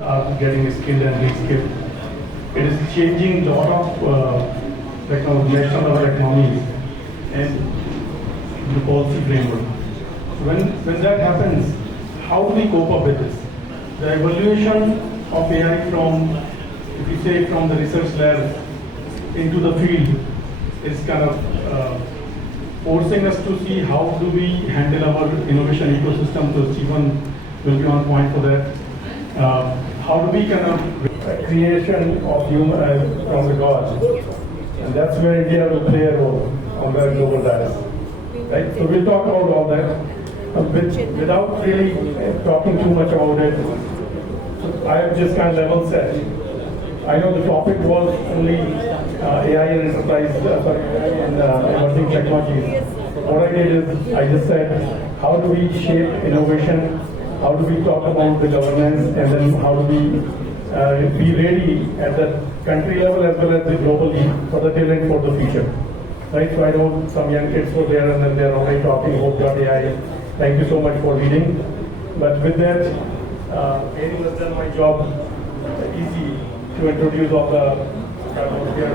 are getting skilled and re-skilled. It is changing a lot of national level economies and the policy framework. When that happens, how do we cope up with this? The evaluation of AI from, if you say, from the research lab into the field is kind of forcing us to see how do we handle our innovation ecosystem. So Stephen will be on point for that. How do we kind of creation of human from the gods, and that's where India will play a role on the global dais. Right? So we'll talk about all that without really talking too much about it. I have just kind of level set. I know the topic was only AI and enterprise, and emerging technologies. What I did is I just said, how do we shape innovation? How do we talk about the governance, and then how do we be ready at the country level as well as the globally for the talent for the future? Right. So I know some young kids were there, and then they're already talking about AI. Thank you so much for reading. But with that, Amy has done my job easy to introduce all the here.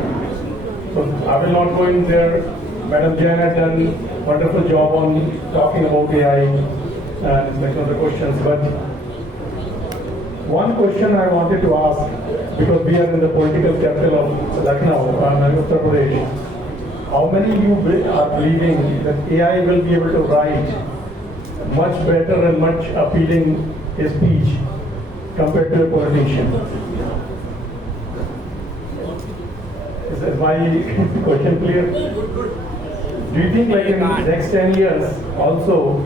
So I will not go in there. Madam Jain had done a wonderful job on talking about AI and many other questions. But one question I wanted to ask, because we are in the political capital of Lucknow, Uttar Pradesh, how many of you are believing that AI will be able to write much better and much appealing speech compared to a politician? Is my question clear? Do you think like in the next 10 years also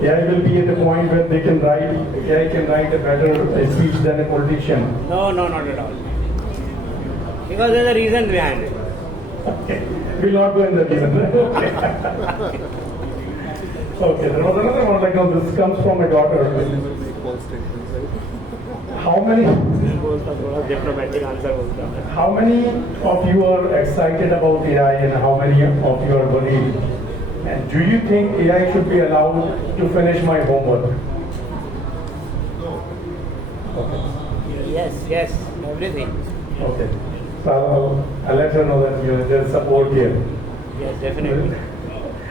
AI will be at the point where AI can write a better speech than a politician? No, not at all. Because there's a reason behind it. Okay. We'll not go in the reason. Okay. Okay, there was another one like this comes from my daughter. How many of you are excited about AI and how many of you are worried? And do you think AI should be allowed to finish my homework? Okay. Yes, everything. Okay. So I'll let her know that there's support here. Yes, definitely.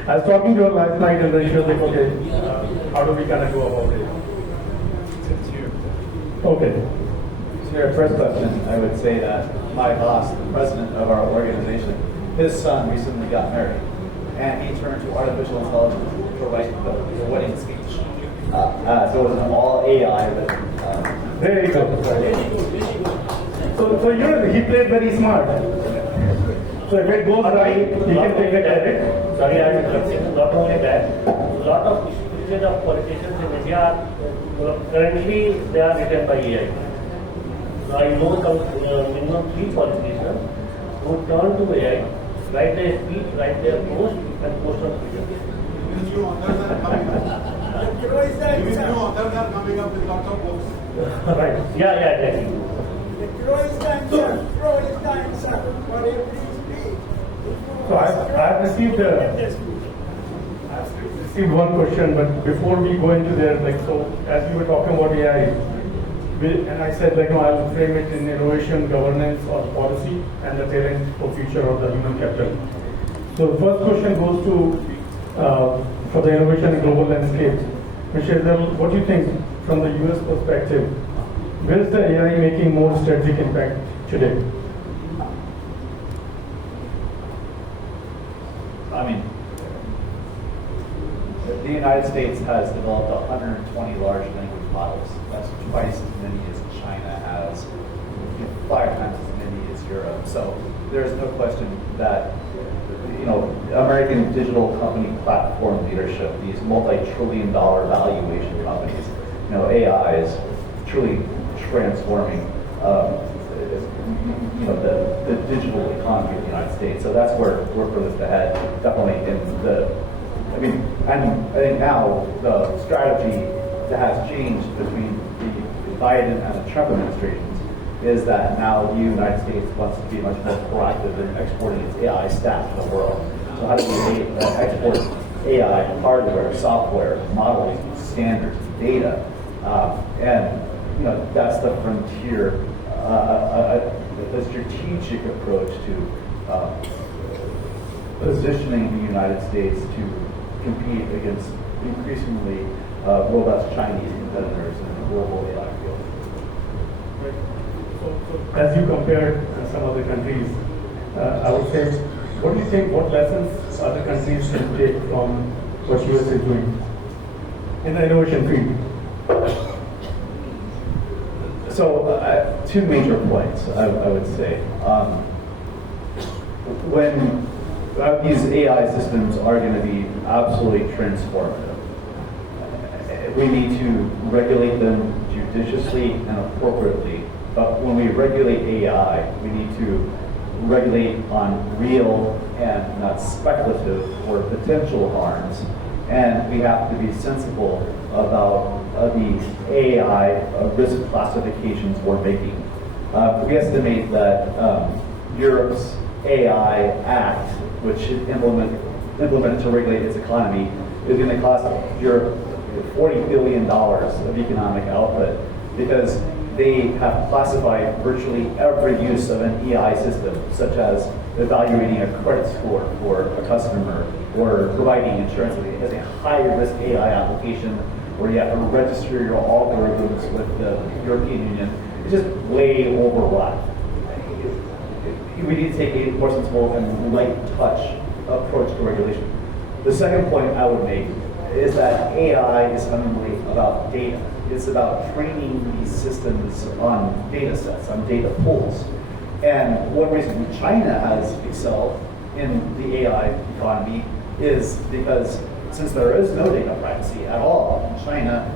I was talking to her last night and then she was like, okay, how do we kind of go about it? Okay. To your first question, I would say that my boss, the president of our organization, his son recently got married, and he turned to artificial intelligence to write the wedding speech. So it was an all AI. There you go. So he played very smart. So if it goes right, he can take the credit. Sorry, I interrupted. Not only that, a lot of speeches of politicians in India are currently they are written by AI. So I know some minimum 3 politicians who turn to AI, write their speech, write their post, and post on Twitter. Even new authors are coming up. Even new authors are coming up with lots of books. Right. Yeah, exactly. So I've received one question, but before we go into there, like, so as we were talking about AI, and I said, like, no, I'll frame it in innovation, governance, or policy, and the talent for future of the human capital. So the first question goes to for the innovation and global landscape. Michelle, what do you think from the US perspective? Where is the AI making more strategic impact today? I mean, the United States has developed 120 large language models. That's twice as many as China has, 5 times as many as Europe. So there's no question that, American digital company platform leadership, these multi-trillion-dollar valuation companies, AI is truly transforming, the digital economy of the United States. So that's where we're furthest ahead, definitely and I think now the strategy that has changed between the Biden and the Trump administrations is that now the United States wants to be much more proactive in exporting its AI stack to the world. So how do we export AI hardware, software, modeling, standards, data, and that's the frontier, the strategic approach to positioning the United States to compete against increasingly robust Chinese competitors in the global AI field. So as you compared some other countries, I would say, what do you think, what lessons other countries can take from what US is doing in the innovation field? So, two major points, I would say. When these AI systems are going to be absolutely transformative, we need to regulate them judiciously and appropriately. But when we regulate AI, we need to regulate on real and not speculative or potential harms. And we have to be sensible about the AI risk classifications we're making. We estimate that Europe's AI Act, which is implemented to regulate its economy, is going to cost Europe $40 billion of economic output because they have classified virtually every use of an AI system, such as evaluating a credit score for a customer or providing insurance as a high-risk AI application where you have to register your algorithms with the European Union. It's just way overwrought. We need to take a more sensible and light touch approach to regulation. The second point I would make is that AI is fundamentally about data. It's about training these systems on data sets, on data pools. And one reason China has excelled in the AI economy is because since there is no data privacy at all in China,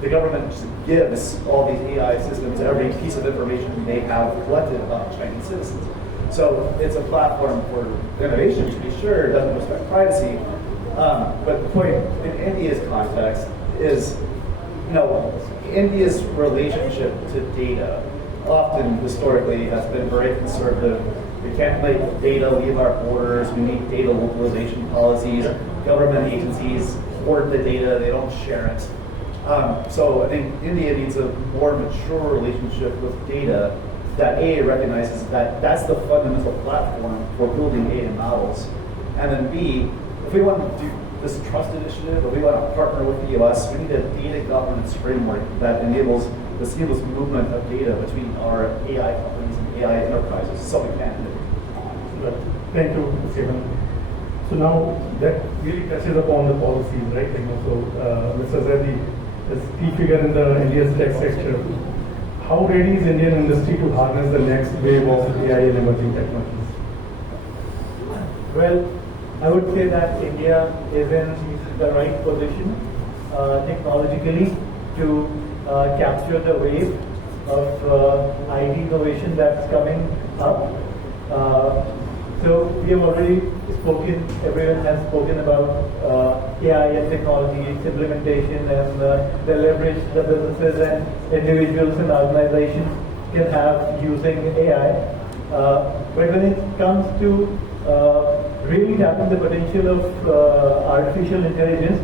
the government just gives all these AI systems every piece of information they have collected about Chinese citizens. So it's a platform for innovation, to be sure. It doesn't respect privacy. But the point in India's context is, India's relationship to data often historically has been very conservative. We can't let data leave our borders. We need data localization policies. Government agencies hoard the data. They don't share it. So I think India needs a more mature relationship with data that A, recognizes that that's the fundamental platform for building AI models. And then B, if we want to do this trust initiative, or we want to partner with the US, we need a data governance framework that enables the seamless movement of data between our AI companies and AI enterprises. So we can do. Thank you, Stephen. So now that really touches upon the policies, right? So Mr. Zedi is key figure in the India's tech sector. How ready is Indian industry to harness the next wave of AI and emerging technologies? Well, I would say that India is in the right position technologically to capture the wave of IT innovation that's coming up. So we have already spoken, everyone has spoken about AI and technology, its implementation, and the leverage the businesses and individuals and organizations can have using AI. But when it comes to really tapping the potential of artificial intelligence,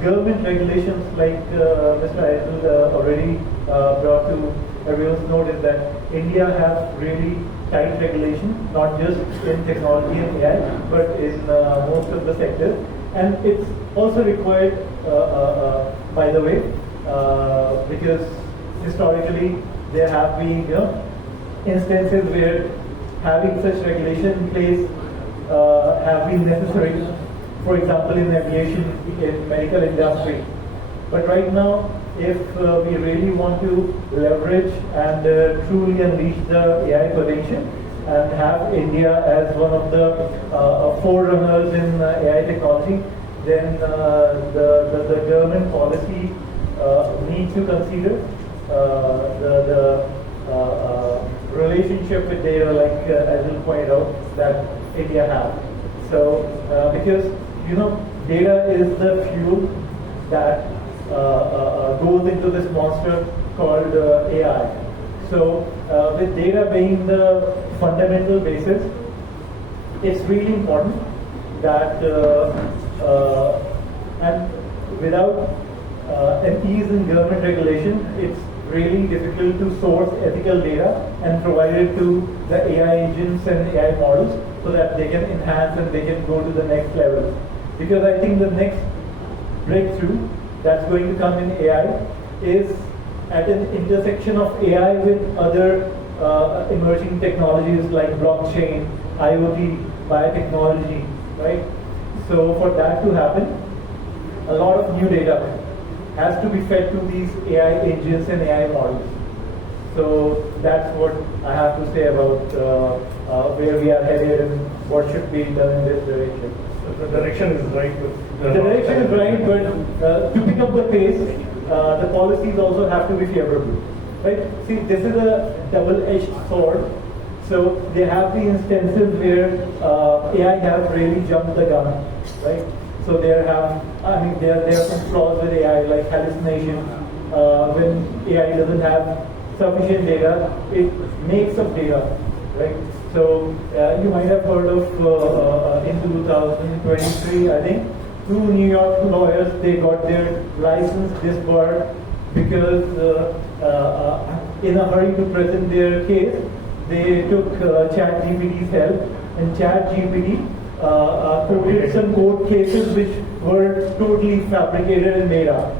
government regulations like Mr. Aitul already brought to everyone's notice that India has really tight regulation, not just in technology and AI, but in most of the sectors. And it's also required, by the way, because historically there have been instances where having such regulation in place have been necessary. For example, in aviation, in medical industry. But right now, if we really want to leverage and truly unleash the AI potential and have India as one of the forerunners in AI technology, then the government policy needs to consider the relationship with data, like Azil pointed out, that India has. So, because data is the fuel that goes into this monster called AI. So, with data being the fundamental basis, it's really important that, and without an ease in government regulation, it's really difficult to source ethical data and provide it to the AI agents and AI models so that they can enhance and they can go to the next level. Because I think the next breakthrough that's going to come in AI is at an intersection of AI with other emerging technologies like blockchain, IoT, biotechnology, right? So for that to happen, a lot of new data has to be fed to these AI agents and AI models. So that's what I have to say about where we are headed and what should be done in this direction. The direction is right, but The direction is right, but to pick up the pace, the policies also have to be favorable. Right? See, this is a double-edged sword. So there have been instances where AI has really jumped the gun, right? So there are some flaws with AI, like hallucination. When AI doesn't have sufficient data, it makes up data, right? So you might have heard of in 2023, I think, 2 New York lawyers, they got their license disbarred because in a hurry to present their case, they took ChatGPT's help, and ChatGPT quoted some court cases which were totally fabricated and made up,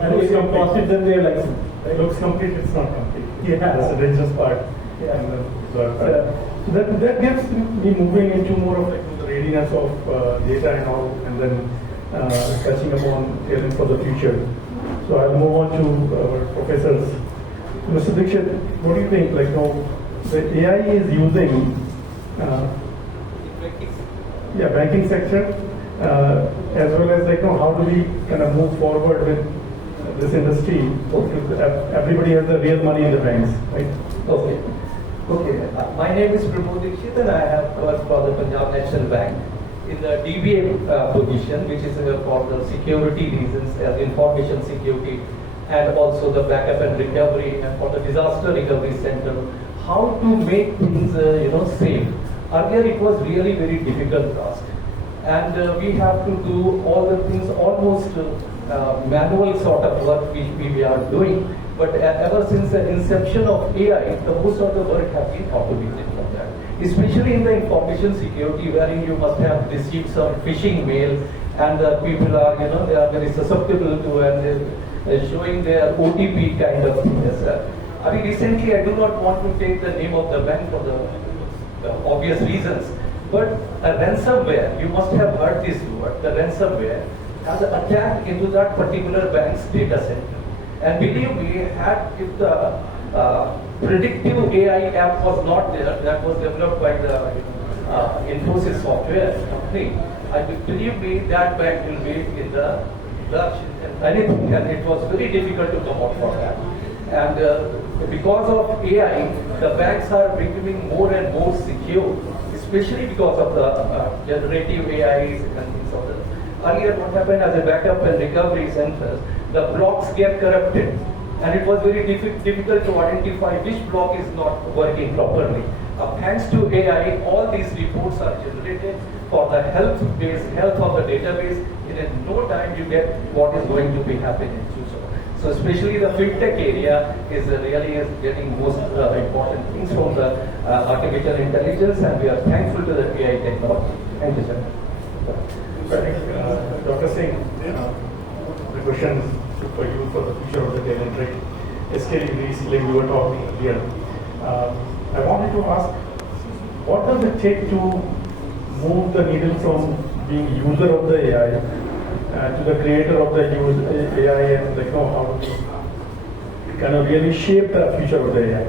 and it costed them their license. it looks complete, it's not complete. Yeah. That's the dangerous part. Yeah. And so that gets me moving into more of like the readiness of data and all, and then touching upon talent for the future. So I'll move on to our professors. Mr. Dixit, what do you think? Like, the AI is using, banking sector, as well as like, how do we kind of move forward with this industry? Everybody has the real money in the banks, right? Okay. My name is Pramod Dixit and I have worked for the Punjab National Bank in the DBA position, which is for the security reasons, as information security, and also the backup and recovery, and for the disaster recovery center, how to make things safe. Earlier it was really very difficult task, and we have to do all the things almost manual sort of work which we are doing. But ever since the inception of AI, the most of the work has been automated from that. Especially in the information security, wherein you must have received some phishing mail, and people are, they are very susceptible to, and they're showing their OTP kind of things. Recently, I do not want to take the name of the bank for the obvious reasons, but a ransomware, you must have heard this word, the ransomware has attacked into that particular bank's data center. And believe me, if the predictive AI app was not there, that was developed by the Infosys software company, I believe me, that bank will be in the lurch and anything, and it was very difficult to come out for that. And because of AI, the banks are becoming more and more secure, especially because of the generative AIs and things of that. Earlier, what happened as a backup and recovery centers, the blocks get corrupted, and it was very difficult to identify which block is not working properly. Thanks to AI, all these reports are generated for the health of the database. In no time, you get what is going to be happening in future. So especially the fintech area is really getting most important things from the artificial intelligence, and we are thankful to the AI technology. Thank you, sir. So I think, Dr. Singh, the question is for you for the future of the talent trade. Recently we were talking earlier. I wanted to ask, what does it take to move the needle from being user of the AI to the creator of the AI, and how to kind of really shape the future of the AI?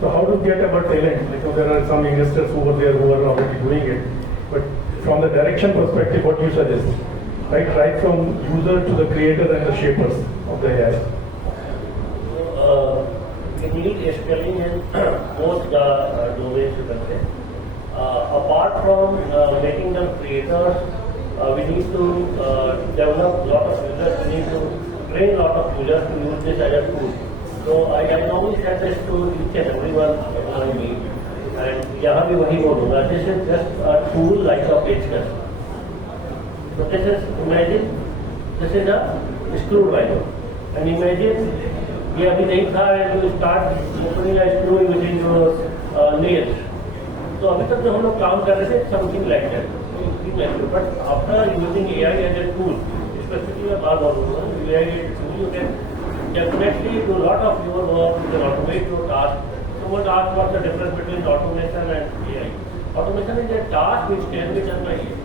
So how to get about talent? There are some investors over there who are already doing it, but from the direction perspective, what you suggest? Right from user to the creator and the shapers of the AI. We need scaling in both the domains, you can say. Apart from making them creators, we need to develop a lot of users. We need to train a lot of users to use this as a tool. So I normally set this to each and everyone around me. And यहाँ भी वही बोलूँगा. This is just a tool like a पेचकस. So this is, imagine, this is a screwdriver. And imagine, ये अभी नहीं था and you start opening a screw within your nails. तो अभी तक जो हम लोग काम कर रहे थे something like that. But after using AI as a tool, specifically मैं बात करूँगा, AI as a tool, you can definitely do a lot of your work, you can automate your task. Someone asked what's the difference between automation and AI. Automation is a task which can be done by AI.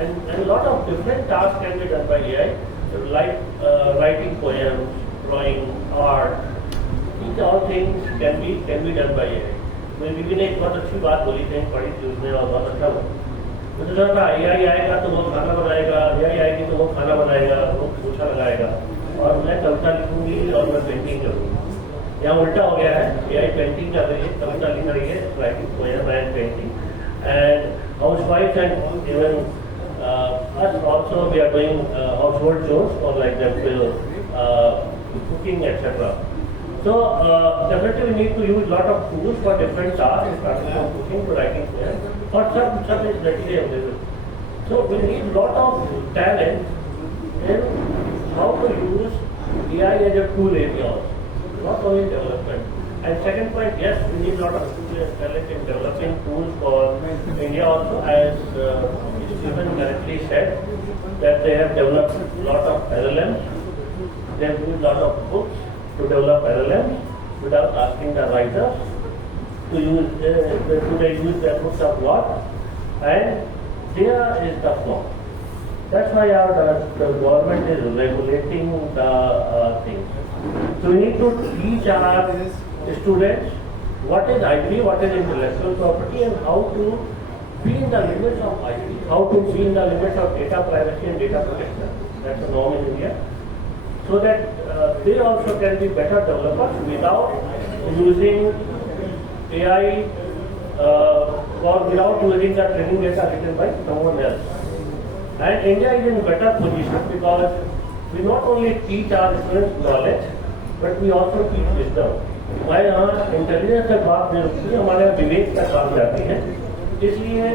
And a lot of different tasks can be done by AI, like writing poems, drawing, art. These all things can be done by AI. बीबी ने एक बहुत अच्छी बात बोली थी, पढ़ी थी उसने और बहुत अच्छा बोला। मुझे लगा AI आएगा तो वो खाना बनाएगा, AI आएगी तो वो खाना बनाएगा, वो पोछा लगाएगा, और मैं कविता लिखूंगी और मैं पेंटिंग करूँगी। यहाँ उल्टा हो गया है, AI पेंटिंग कर रही है, कविता लिख रही है, writing poem and painting, and housewife and even us also we are doing household chores for like example cooking etc. So definitely we need to use lot of tools for different tasks, starting from cooking to writing poems. For some is readily available. So we need lot of talent in how to use AI as a tool area also, not only development. And second point, yes, we need lot of talent in developing tools for India also, as Stephen correctly said, that they have developed lot of LLMs. They have used lot of books to develop LLMs without asking the writers to use. Do they use their books of what? And there is the flaw. That's why the government is regulating the things. So we need to teach our students what is IP, what is intellectual property, and how to be in the limits of IP, how to be in the limits of data privacy and data protection. That's the norm in India. So that they also can be better developers without using AI or without using the training data written by someone else. And India is in better position because we not only teach our students knowledge, but we also teach wisdom. हमारे यहाँ intelligence से बात नहीं होती है, हमारे यहाँ विवेक का काम जाती है, इसलिए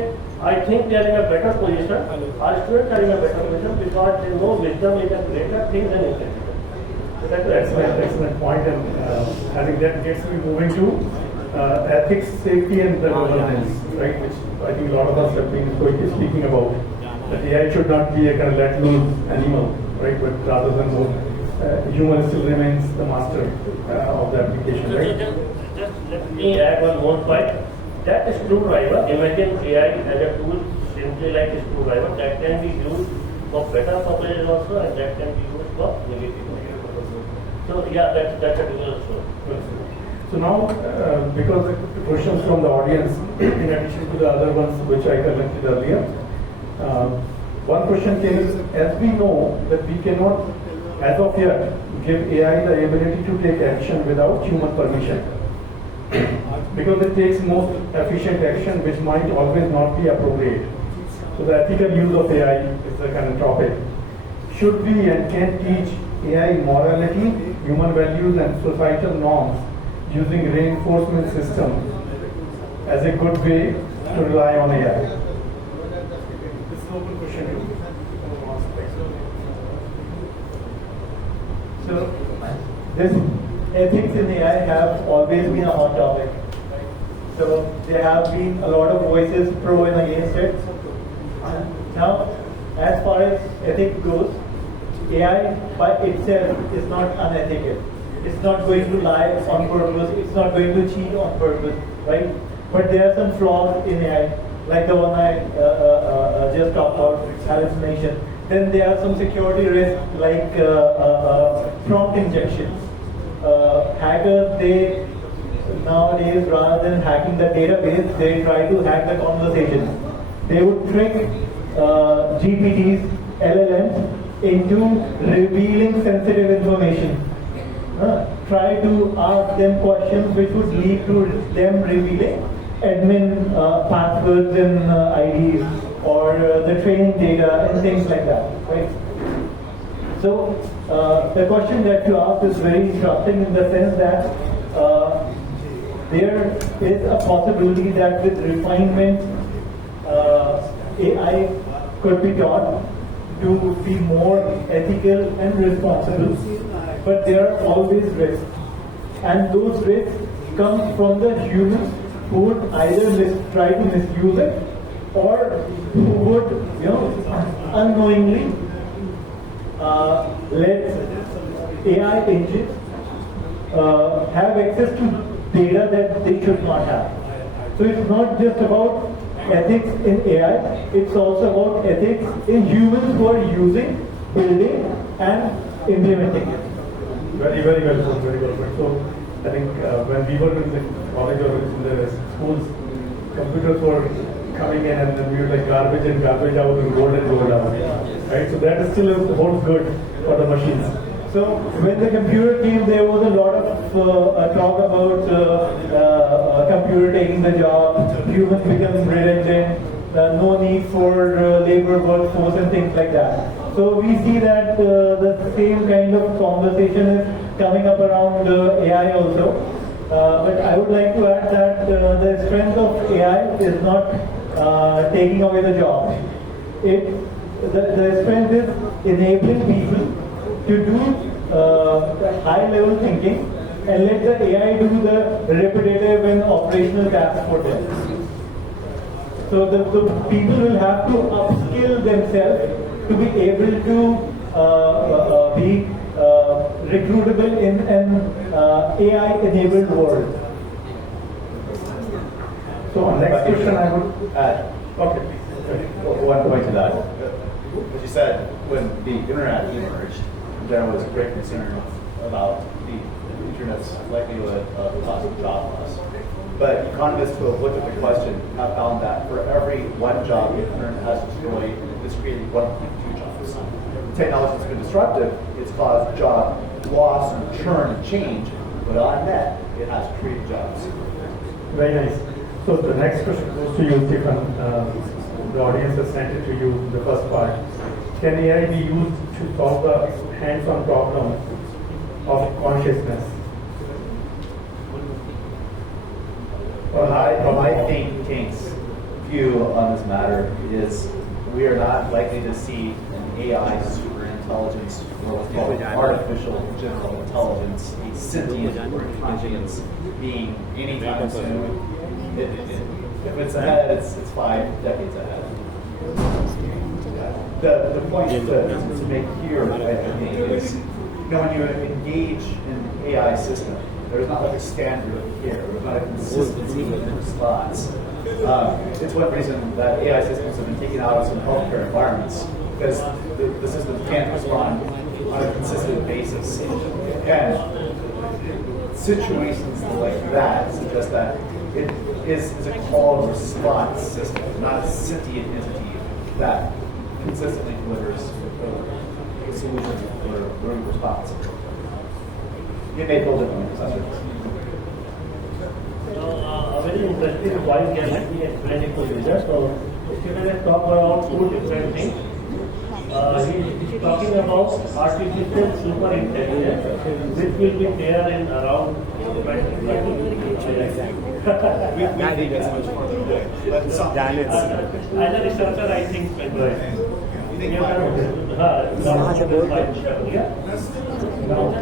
I think they are in a better position. Our students are in a better position because they know wisdom is a greater thing than intelligence. So that's an excellent point, and having that gets me moving to ethics, safety, and the governance, right? Which I think a lot of us have been speaking about. That AI should not be a kind of let loose animal, right? But rather than more, human still remains the master of the application, right? Just let me add one more point. That screwdriver, imagine AI as a tool simply like a screwdriver that can be used for better purposes also, and that can be used for negative purposes. So yeah, that's a dual sword. So now, because the questions from the audience, in addition to the other ones which I collected earlier, one question came is, as we know that we cannot, as of yet, give AI the ability to take action without human permission. Because it takes most efficient action which might always not be appropriate. So the ethical use of AI is the kind of topic. Should we and can teach AI morality, human values and societal norms using reinforcement system as a good way to rely on AI? This is an open question. So this ethics in AI have always been a hot topic. So there have been a lot of voices pro and against it. Now, as far as ethics goes, AI by itself is not unethical. It's not going to lie on purpose. It's not going to cheat on purpose, right? But there are some flaws in AI, like the one I just talked about, hallucination. Then there are some security risks, like prompt injections. Hackers, they nowadays, rather than hacking the database, they try to hack the conversations. They would trick GPTs, LLMs, into revealing sensitive information. Try to ask them questions which would lead to them revealing admin passwords and IDs, or the training data and things like that, right? So the question that you asked is very interesting in the sense that there is a possibility that with refinement, AI could be taught to be more ethical and responsible. but there are always risks. And those risks come from the humans who would either try to misuse it or who would, unknowingly let AI engines have access to data that they should not have. So it's not just about ethics in AI, it's also about ethics in humans who are using, building and implementing it. Very, very well put, very well put. So I think when we were in the college or in the schools, computers were coming in and then we were like garbage in, garbage out and gold in, gold out. Right? So that is still holds good for the machines. So when the computer came, there was a lot of talk about computer taking the job, humans becoming redundant, no need for labor workforce and things like that. So we see that the same kind of conversation is coming up around AI also. But I would like to add that the strength of AI is not taking away the job. The strength is enabling people to do high-level thinking and let the AI do the repetitive and operational tasks for them. So the people will have to upskill themselves to be able to be recruitable in an AI-enabled world. So next question I would add. Okay. One point to that. As you said, when the internet emerged, there was great concern about the internet's likelihood of causing job loss. But economists who have looked at the question have found that for every one job the internet has destroyed, it's created 1.2 jobs. Technology has been disruptive, it's caused job loss and churn and change, but on net, it has created jobs. Very nice. So the next question goes to you, Stephen. The audience has sent it to you, the first part. Can AI be used to solve the hands-on problem of consciousness? My think tank's view on this matter is we are not likely to see an AI super intelligence or what's called artificial general intelligence, a sentient intelligence being anytime soon. If it's ahead, it's 5 decades ahead. The point to make here, I think, is when you engage in AI system, there's not like a standard of care, there's not a consistency in response. It's one reason that AI systems have been taken out of some healthcare environments, because the system can't respond on a consistent basis. And situations like that suggest that it is a call and response system, not a sentient entity that consistently delivers a solution or a response. It may build different processors. A very interesting point here, let me explain it to you. So, Stephen has talked about 2 different things. He's talking about artificial super intelligence, which will be there in around 2030. We think it's much further away, but as a researcher, I think now,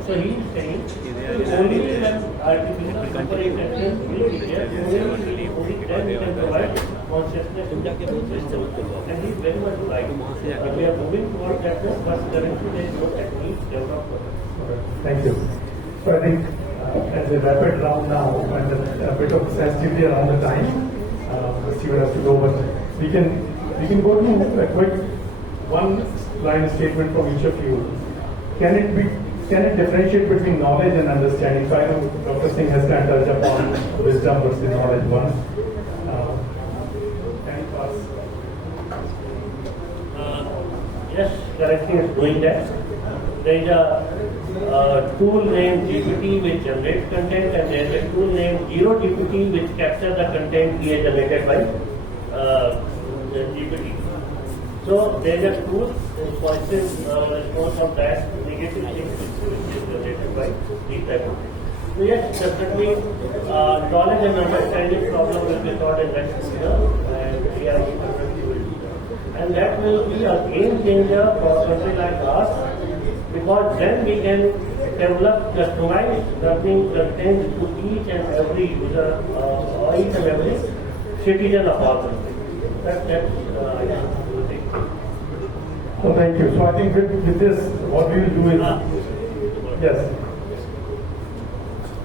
so he is saying only when artificial super intelligence will be there, only then we can provide consciousness to the system. And he is very much right. We are moving towards that, but currently there is no technique developed. Thank you. So I think as a rapid round now, and a bit of sensitivity around the time, Stephen has to go, but we can go to a quick one-line statement from each of you. Can it differentiate between knowledge and understanding? So I know Dr. Singh has kind of touched upon wisdom versus knowledge one. Any thoughts? Yes, currently is doing that. There is a tool named GPT which generates content, and there is a tool named Zero GPT which captures the content generated by the GPT. So there is a tool positive response of that negative things which is generated by these type of things. So yes, definitely knowledge and understanding problem will be solved in next year, and AI definitely will do that. And that will be a game changer for a country like us, because then we can develop customized learning contents to each and every user or each and every citizen of our country. That's I think. So thank you. So I think with this, what we will do is, yes.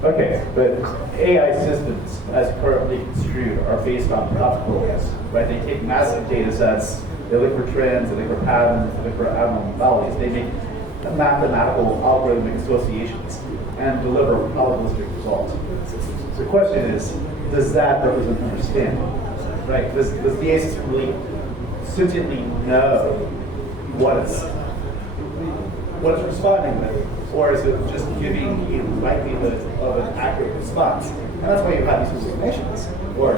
Okay, but AI systems, as currently construed, are based on probabilities, right? They take massive data sets, they look for trends, they look for patterns, they look for abnormalities. They make mathematical algorithmic associations and deliver probabilistic results. So the question is, does that represent understanding, right? Does the AI system really sentiently know what it's responding with? Or is it just giving a likelihood of an accurate response? And that's why you have these hallucinations, or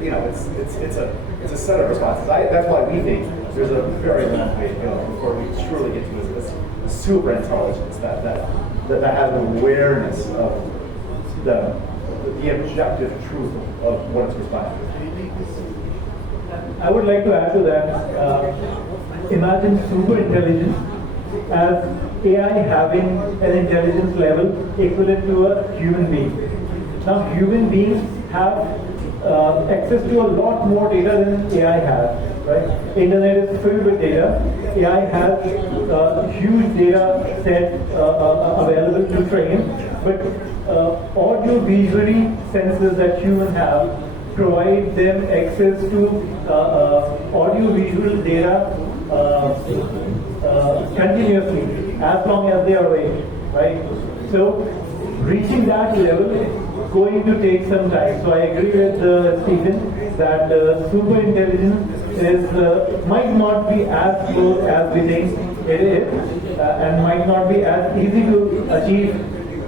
it's a set of responses. That's why we think there's a very long way to go before we truly get to this super intelligence that has an awareness of the objective truth of what it's responding to. I would like to add to that. Imagine super intelligence as AI having an intelligence level equivalent to a human being. Now, human beings have access to a lot more data than AI has, right? Internet is filled with data. AI has huge data set available to train, but audio visually sensors that humans have provide them access to audio visual data continuously as long as they are awake, right? So reaching that level is going to take some time. So I agree with Stephen that super intelligence is might not be as close as we think it is, and might not be as easy to achieve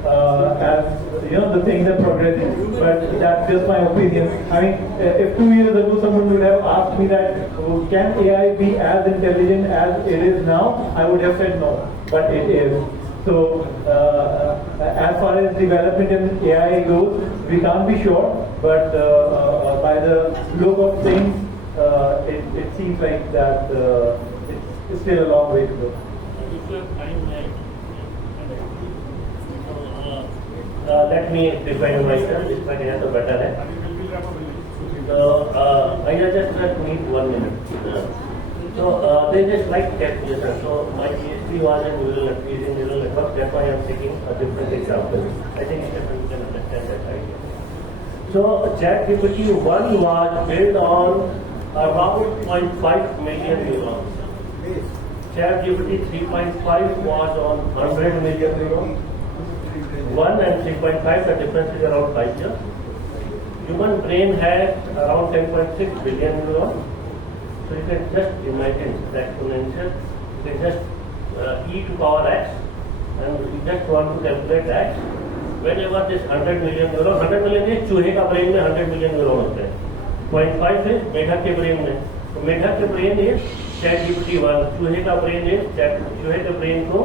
as the things are progressing. But that's just my opinion. I mean, if 2 years ago someone would have asked me that, can AI be as intelligent as it is now, I would have said no, but it is. So as far as development in AI goes, we can't be sure, but by the look of things, it seems like that it's still a long way to go. Let me define myself. If I can, so better है. So I just need 1 minute. So they just like calculation. So my PhD was in neural network. That's why I'm taking a different example. I think you can understand that idea. So ChatGPT 1 was built on around 0.5 million neurons. ChatGPT 3.5 was on 100 million neurons. 1 and 3.5, the difference is around 5 years. Human brain has around 10.6 billion neurons. So you can just imagine the exponential. You can just e to power x, and you just want to calculate x. Whenever this 100 million neurons, 100 million is चूहे का brain में 100 million neurons होते हैं. 0.5 है मेढक के brain में. तो मेढक के brain is ChatGPT 1. चूहे का brain is चूहे के brain को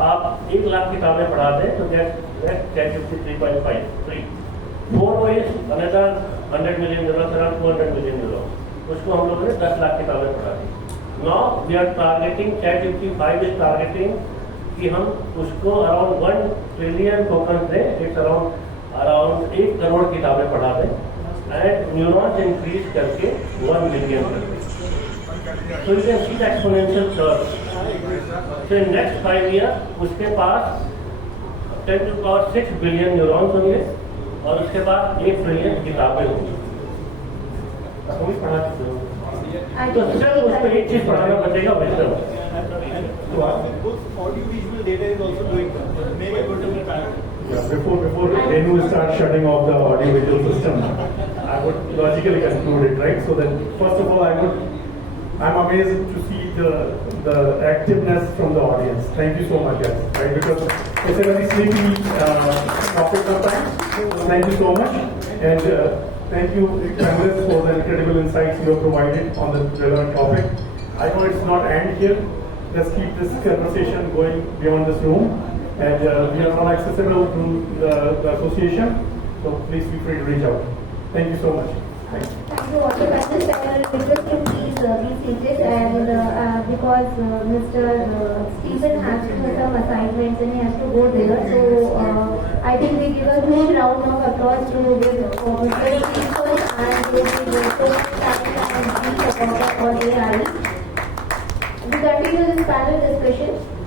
आप 1 लाख किताबें पढ़ा दें तो that's ChatGPT 3.5. 3. 4 is another 100 million neurons, around 200 million neurons. उसको हम लोगों ने 10 लाख किताबें पढ़ा दी. Now we are targeting ChatGPT 5 is targeting कि हम उसको around 1 trillion tokens दें. It's around 1 करोड़ किताबें पढ़ा दें and neurons increase करके 1 million कर दें. So you can see the exponential curve. So in next 5 years उसके पास 10 to the power 6 billion neurons होंगे और उसके बाद 1 trillion किताबें होंगी. तो सिर्फ उसको एक चीज पढ़ाना बचेगा wisdom. Audio-visual data is also doing that. Make a good pattern. Yeah, before Renu starts shutting off the audio-visual system, I would logically conclude it, right? So then, first of all, I'm amazed to see the activeness from the audience. Thank you so much, guys. Right, because it's a very sleepy topic sometimes. Thank you so much, and thank you, panelists, for the incredible insights you have provided on the relevant topic. I know it's not end here. Let's keep this conversation going beyond this room, and we are not accessible to the association, so please feel free to reach out. Thank you so much. Thank you, Dr. Panel. I will request you please be seated and because Mr. Stephen has some assignments and he has to go there. So I think we give a huge round of applause to give Mr. Stephen and give the time and speech about what they are. We continue this panel discussion.